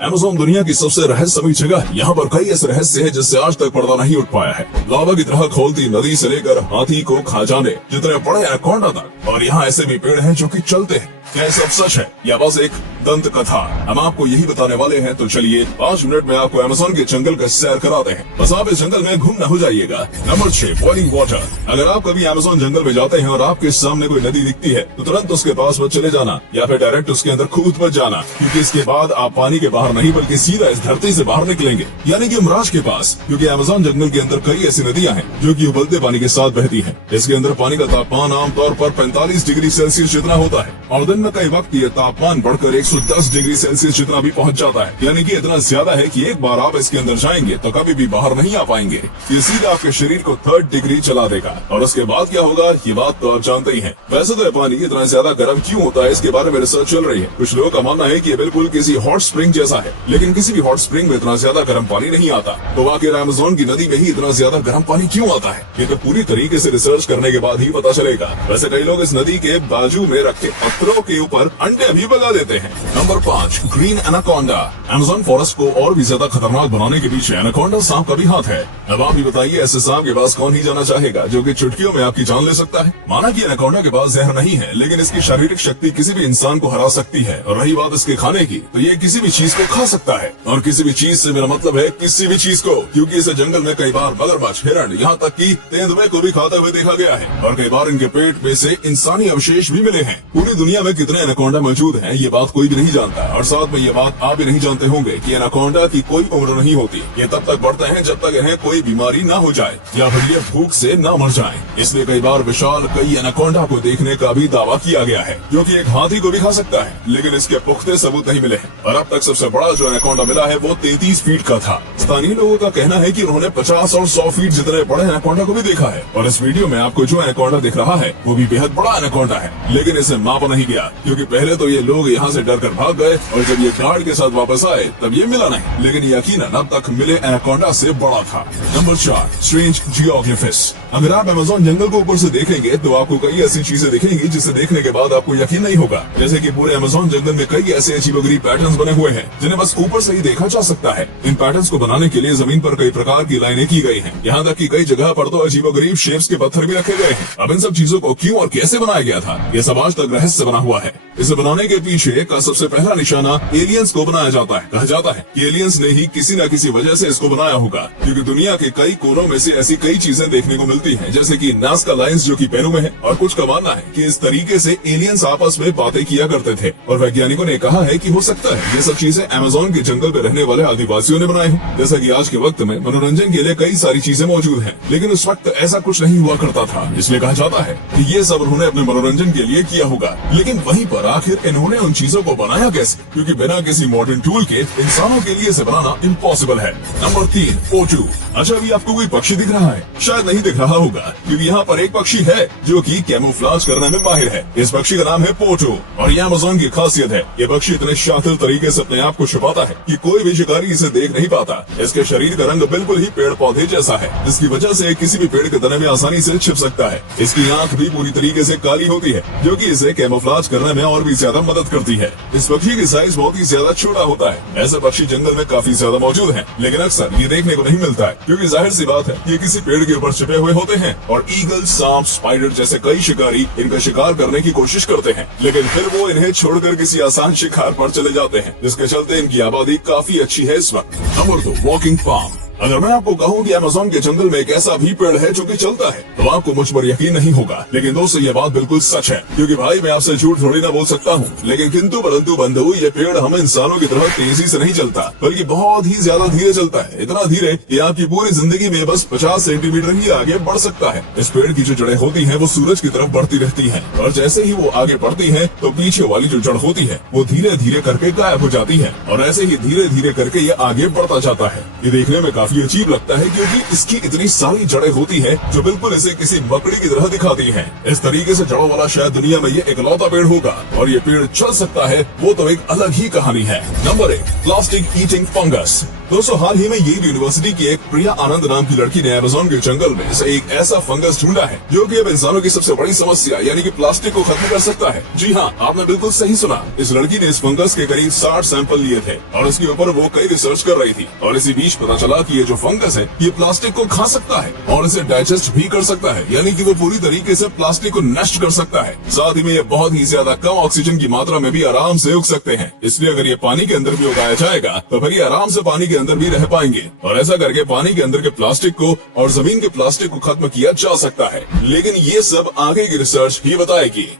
Amazon दुनिया की सबसे रहस्यमयी जगह है। यहाँ पर कई ऐसे रहस्य हैं जिससे आज तक पर्दा नहीं उठ पाया है। लावा की तरह खोलती नदी से लेकर हाथी को खा जाने जितने बड़े एनाकोंडा तक, और यहाँ ऐसे भी पेड़ हैं जो कि चलते हैं। क्या ये सब सच है या बस एक दंत कथा? हम आपको यही बताने वाले हैं, तो चलिए 5 मिनट में आपको अमेज़न के जंगल का सैर कराते हैं। बस आप इस जंगल में घूम न हो जाइएगा। Number 6, boiling water. अगर आप कभी अमेज़न जंगल में जाते हैं और आपके सामने कोई नदी दिखती है तो तुरंत उसके पास मत चले जाना या फिर डायरेक्ट उसके अंदर कूद मत जाना, क्योंकि इसके बाद आप पानी के बाहर नहीं बल्कि सीधा इस धरती से बाहर निकलेंगे, यानी कि यमराज के पास। क्योंकि अमेज़न जंगल के अंदर कई ऐसी नदियां हैं जो कि उबलते पानी के साथ बहती हैं। इसके अंदर पानी का तापमान आमतौर पर 45 डिग्री सेल्सियस जितना होता है और दिन में कई वक्त ये तापमान बढ़कर 110 डिग्री सेल्सियस जितना भी पहुंच जाता है, यानी कि इतना ज्यादा है कि एक बार आप इसके अंदर जाएंगे तो कभी भी बाहर नहीं आ पाएंगे। ये सीधा आपके शरीर को 3rd डिग्री चला देगा। और उसके बाद क्या होगा ये बात तो आप जानते ही हैं। वैसे तो ये पानी इतना ज्यादा गर्म क्यों होता है, इसके बारे में रिसर्च चल रही है। कुछ लोगों का मानना है कि ये बिल्कुल किसी हॉट स्प्रिंग जैसा है, लेकिन किसी भी हॉट स्प्रिंग में इतना ज्यादा गर्म पानी नहीं आता। तो आखिर अमेज़न की नदी में ही इतना ज्यादा गर्म पानी क्यों आता है, ये तो पूरी तरीके से रिसर्च करने के बाद ही पता चलेगा। वैसे कई लोग इस नदी के बाजू में रखे पत्थरों के ऊपर अंडे भी बगा देते हैं। Number 5, green anaconda. Amazon forest को और भी ज्यादा खतरनाक बनाने के पीछे एनाकोंडा सांप का भी हाथ है। अब आप ही बताइए, ऐसे सांप के पास कौन ही जाना चाहेगा जो कि चुटकियों में आपकी जान ले सकता है। माना कि एनाकोंडा के पास जहर नहीं है, लेकिन इसकी शारीरिक शक्ति किसी भी इंसान को हरा सकती है। और रही बात इसके खाने की, तो ये किसी भी चीज को खा सकता है। और किसी भी चीज से मेरा मतलब है किसी भी चीज को, क्योंकि इसे जंगल में कई बार मगरमच्छ, हिरण, यहाँ तक कि तेंदुए को भी खाते हुए देखा गया है। और कई बार इनके पेट में से इंसानी अवशेष भी मिले हैं। पूरी दुनिया में कितने एनाकोंडा मौजूद हैं ये बात कोई भी नहीं जानता। और साथ में ये बात आप भी नहीं जानते होंगे कि एनाकोंडा की कोई उम्र नहीं होती। ये तब तक बढ़ते हैं जब तक इन्हें कोई बीमारी ना हो जाए या फिर ये भूख से ना मर जाएं। इसलिए कई बार विशाल कई एनाकोंडा को देखने का भी दावा किया गया है, जो कि एक हाथी को भी खा सकता है, लेकिन इसके पुख्ते सबूत नहीं मिले हैं। और अब तक सबसे बड़ा जो एनाकोंडा मिला है वो 33 फीट का था। स्थानीय लोगों का कहना है कि उन्होंने 50 और 100 फीट जितने बड़े एनाकोंडा को भी देखा है। और इस वीडियो में आपको जो एनाकोंडा दिख रहा है वो भी बेहद बड़ा एनाकोंडा है, लेकिन इसे मापा नहीं गया, क्योंकि पहले तो ये लोग यहाँ से डर कर भाग गए और जब ये गार्ड के साथ वापस आए तब ये मिला नहीं, लेकिन यकीनन अब तक मिले एनाकोंडा से बड़ा था। Number 4, strange geoglyphs. अगर आप अमेज़न जंगल को ऊपर से देखेंगे तो आपको कई ऐसी चीजें दिखेंगी जिसे देखने के बाद आपको यकीन नहीं होगा। जैसे कि पूरे अमेज़न जंगल में कई ऐसे अजीबोगरीब पैटर्न्स बने हुए हैं जिन्हें बस ऊपर से ही देखा जा सकता है। इन पैटर्न्स को बनाने के लिए जमीन पर कई प्रकार की लाइनें की गई हैं। यहाँ तक कि कई जगह पर तो अजीबोगरीब शेप्स के पत्थर भी रखे गए हैं। अब इन सब चीजों को क्यों और कैसे बनाया गया था, ये सब आज तक रहस्य बना हुआ है। इसे बनाने के पीछे का सबसे पहला निशाना एलियंस को बनाया जाता है। कहा जाता है कि एलियंस ने ही किसी न किसी वजह से इसको बनाया होगा, क्योंकि दुनिया के कई कोनों में से ऐसी कई चीजें देखने को मिलती हैं, जैसे कि नाज़का लाइंस जो कि पेरू में है। और कुछ का मानना है कि इस तरीके से एलियंस आपस में बातें किया करते थे। और वैज्ञानिकों ने कहा है कि हो सकता है ये सब चीजें अमेज़न के जंगल में रहने वाले आदिवासियों ने बनाई हो। जैसा कि आज के वक्त में मनोरंजन के लिए कई सारी चीजें मौजूद हैं, लेकिन उस वक्त ऐसा कुछ नहीं हुआ करता था, इसलिए कहा जाता है कि ये सब उन्होंने अपने मनोरंजन के लिए किया होगा। लेकिन वहीं पर आखिर इन्होंने उन चीजों को बनाया कैसे, क्योंकि बिना किसी मॉडर्न टूल के इंसानों के लिए इसे बनाना इम्पॉसिबल है। नंबर 3, पोटू। अच्छा, अभी आपको कोई पक्षी दिख रहा है? शायद नहीं दिख रहा होगा, क्योंकि यहाँ पर एक पक्षी है जो कि कैमोफ्लेज करने में माहिर है। इस पक्षी का नाम है पोटू और ये अमेज़न की खासियत है। ये पक्षी इतने शातिर तरीके से अपने आप को छुपाता है कि कोई भी शिकारी इसे देख नहीं पाता। इसके शरीर का रंग बिल्कुल ही पेड़ पौधे जैसा है, जिसकी वजह से किसी भी पेड़ के तने में आसानी से छिप सकता है। इसकी आंख भी पूरी तरीके से काली होती है, जो कि इसे कैमोफ्लेज करने में और भी ज्यादा मदद करती है। इस पक्षी की साइज बहुत ही ज्यादा छोटा होता है। ऐसे पक्षी जंगल में काफी ज्यादा मौजूद हैं, लेकिन अक्सर ये देखने को नहीं मिलता है, क्योंकि जाहिर सी बात है ये किसी पेड़ के ऊपर छिपे हुए होते हैं। और ईगल, सांप, स्पाइडर जैसे कई शिकारी इनका शिकार करने की कोशिश करते हैं, लेकिन फिर वो इन्हें छोड़कर किसी आसान शिकार पर चले जाते हैं, जिसके चलते इनकी आबादी काफी अच्छी है इस वक्त। Number 2, walking palm. अगर मैं आपको कहूँ कि अमेज़न के जंगल में एक ऐसा भी पेड़ है जो कि चलता है, तो आपको मुझ पर यकीन नहीं होगा। लेकिन दोस्तों ये बात बिल्कुल सच है, क्योंकि भाई मैं आपसे झूठ थोड़ी ना बोल सकता हूँ। लेकिन किंतु परंतु बंधु, ये पेड़ हम इंसानों की तरह तेजी से नहीं चलता, बल्कि बहुत ही ज्यादा धीरे चलता है। इतना धीरे कि आपकी पूरी जिंदगी में बस 50 सेंटीमीटर ही आगे बढ़ सकता है। इस पेड़ की जो जड़ें होती है वो सूरज की तरफ बढ़ती रहती है, और जैसे ही वो आगे बढ़ती है तो पीछे वाली जो जड़ होती है वो धीरे धीरे करके गायब हो जाती है, और ऐसे ही धीरे धीरे करके ये आगे बढ़ता जाता है। ये देखने में काफी अजीब लगता है, क्योंकि इसकी इतनी सारी जड़ें होती हैं जो बिल्कुल इसे किसी मकड़ी की तरह दिखाती हैं। इस तरीके से जड़ों वाला शायद दुनिया में ये इकलौता पेड़ होगा, और ये पेड़ चल सकता है वो तो एक अलग ही कहानी है। Number 1, plastic eating fungus. दोस्तों हाल ही में येल यूनिवर्सिटी की एक प्रिया आनंद नाम की लड़की ने अमेज़न के जंगल में से एक ऐसा फंगस ढूंढा है जो कि अब इंसानों की सबसे बड़ी समस्या यानी कि प्लास्टिक को खत्म कर सकता है। जी हाँ, आपने बिल्कुल सही सुना। इस लड़की ने इस फंगस के करीब 60 सैंपल लिए थे और इसके ऊपर वो कई रिसर्च कर रही थी और इसी बीच पता चला कि ये जो फंगस है ये प्लास्टिक को खा सकता है और इसे डाइजेस्ट भी कर सकता है, यानी कि वो पूरी तरीके से प्लास्टिक को नष्ट कर सकता है। साथ ही में ये बहुत ही ज्यादा कम ऑक्सीजन की मात्रा में भी आराम से उग सकते हैं, इसलिए अगर ये पानी के अंदर भी उगाया जाएगा तो फिर ये आराम से पानी के अंदर भी रह पाएंगे और ऐसा करके पानी के अंदर के प्लास्टिक को और जमीन के प्लास्टिक को खत्म किया जा सकता है। लेकिन ये सब आगे की रिसर्च ही बताएगी।